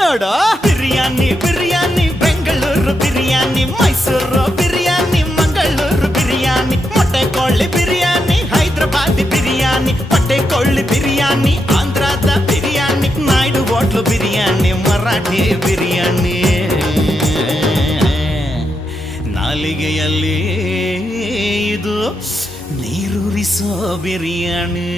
ನೋಡು ಬಿರಿಯಾನಿ ಬಿರಿಯಾನಿ ಬೆಂಗಳೂರು ಬಿರಿಯಾನಿ ಮೈಸೂರು ಬಿರಿಯಾನಿ ಮಂಗಳೂರು ಬಿರಿಯಾನಿ ಮೊಟ್ಟೆ ಕೋಳಿ ಬಿರಿಯಾನಿ ಹೈದರಾಬಾದಿ ಬಿರಿಯಾನಿ ಮೊಟ್ಟೆ ಕೋಳಿ ಬಿರಿಯಾನಿ ಆಂಧ್ರದ ಬಿರಿಯಾನಿ ನಾಯ್ಡು ಹೋಟ್ಲು ಬಿರಿಯಾನಿ ಮರಾಠಿ ಬಿರಿಯಾನಿ ನಾಲಿಗೆಯಲ್ಲಿ ಇದು ನೀರೂರಿಸೋ ಬಿರಿಯಾನಿ